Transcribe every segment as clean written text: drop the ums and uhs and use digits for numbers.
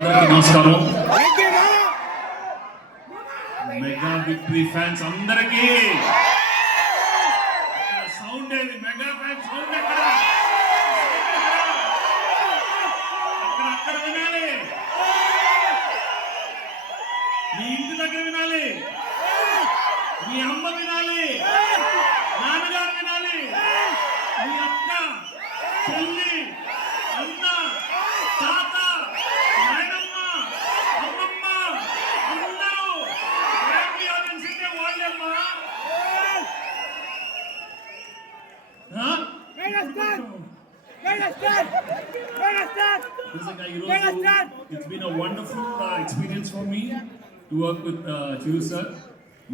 నమస్కారం. Mega victory fans అందరికీ సౌండ్ ఏది? మెగా ఫ్యాన్స్ సౌండ్ ఎక్కడ? అక్కడ వినాలి, మీ ఇంటి దగ్గర వినాలి, మీ అమ్మ వినాలి, నాన్నగారు వినాలి, మీ అక్క, చెల్లి, అన్న, తాత, నాయనమ్మ, అమ్మమ్మ అందరూ ఫ్యామిలీ ఆడియన్స్ అంటే వాళ్ళమ్మా. It's been a wonderful experience for me to work with Chiru sir.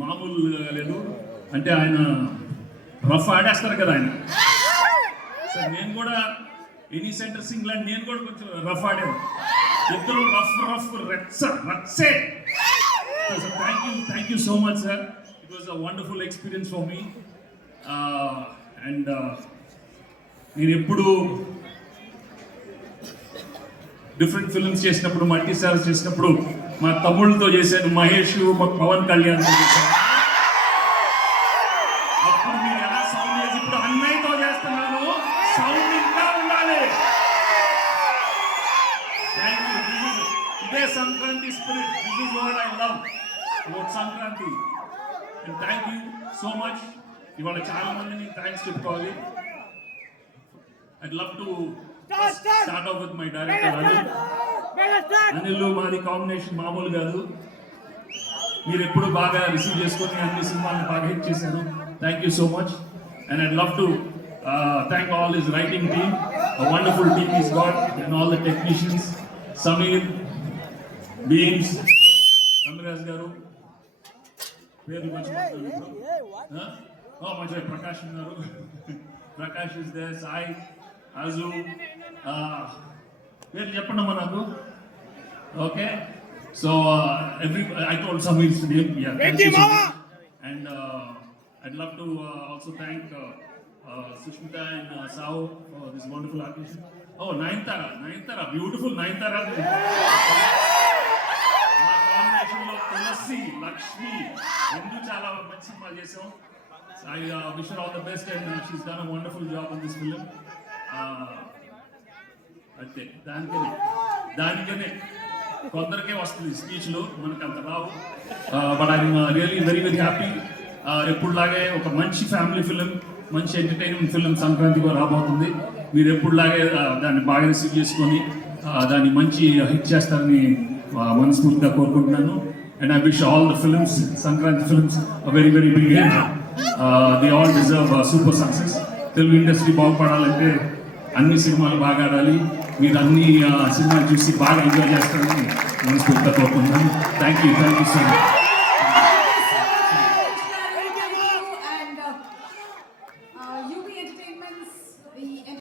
మామూలు లేదు, అంటే ఆయన రఫ్ ఆడేస్తారు కదా ఆయన. సార్ నేను కూడా ఎనీ సెంటర్ సింగ్ లాంటి నేను కూడా కొంచెం రఫ్ ఆడాను. ఇద్దరు రఫ్ రచ్చే. Thank you so much sir. It was a wonderful experience for me. And నేను ఎప్పుడు డిఫరెంట్ ఫిల్మ్స్ చేసినప్పుడు, మల్టీ స్టార్స్ చేసినప్పుడు మా తమ్ముళ్ళతో చేశాను, మహేష్, మా పవన్ కళ్యాణ్ చేశాను. అప్పుడు మీరు ఎలా సౌండ్ చేసి ఇప్పుడు అన్నయ్యతో చేస్తున్నాను, సౌండ్ ఇంకా ఉండాలి. Thank you. ఇదే Sankranti spirit. This is what I love about Sankranti. And thank you so much. ఇవాళ చాలా మందిని థ్యాంక్స్ చెప్పుకోవాలి. I'd love to start off with my director Anil. మాది కాంబినేషన్ మామూలు కాదు. మీరు ఎప్పుడు బాగా రిసీవ్ చేసుకొని అన్ని సినిమాలను బాగా హిట్ చేశారు. Thank you so much. And I'd love to thank all his writing team, wonderful team is got, and all the technicians, Sameer, Bheems, Amiraj గారు, పేరు మంచిగా ప్రకాష్ ఉన్నారు. ప్రకాష్ ఇస్ దేర్, సాయి, అజు, పేరు చెప్పండి అమ్మా నాకు. Okay, so I told Sameer's name. Yeah, thank you so much. And I'd love to also thank Sushmita and Sao for this wonderful occasion. Oh, Nayanthara, beautiful Nayanthara. మా కాంబినేషన్లో తులసి, లక్ష్మి రెండు చాలా మంచి సినిమాలు చేసాం. I wish her all the best, and she's done a wonderful job in this film. అంటే దానికనే కొందరికే వస్తుంది స్పీచ్లు, మనకు అంత రావు. But I'm really very very happy. ఎప్పుడులాగే ఒక మంచి ఫ్యామిలీ ఫిలిం, మంచి ఎంటర్టైన్మెంట్ ఫిలిం సంక్రాంతిగా రాబోతుంది. మీరు ఎప్పుడులాగే దాన్ని బాగా రిసీవ్ చేసుకొని దాన్ని మంచి హిట్ చేస్తారని మనస్ఫూర్తిగా కోరుకుంటున్నాను. And I wish all the films, Sankranti films, very very big hit. They all deserve super success. Telugu industry బాగుపడాలంటే అన్ని సినిమాలు బాగా ఆడాలి. మీరు అన్ని సినిమాలు చూసి బాగా ఎంజాయ్ చేస్తారని మనస్ఫూర్తిగా కోరుకుంటున్నాను. Thank you so much.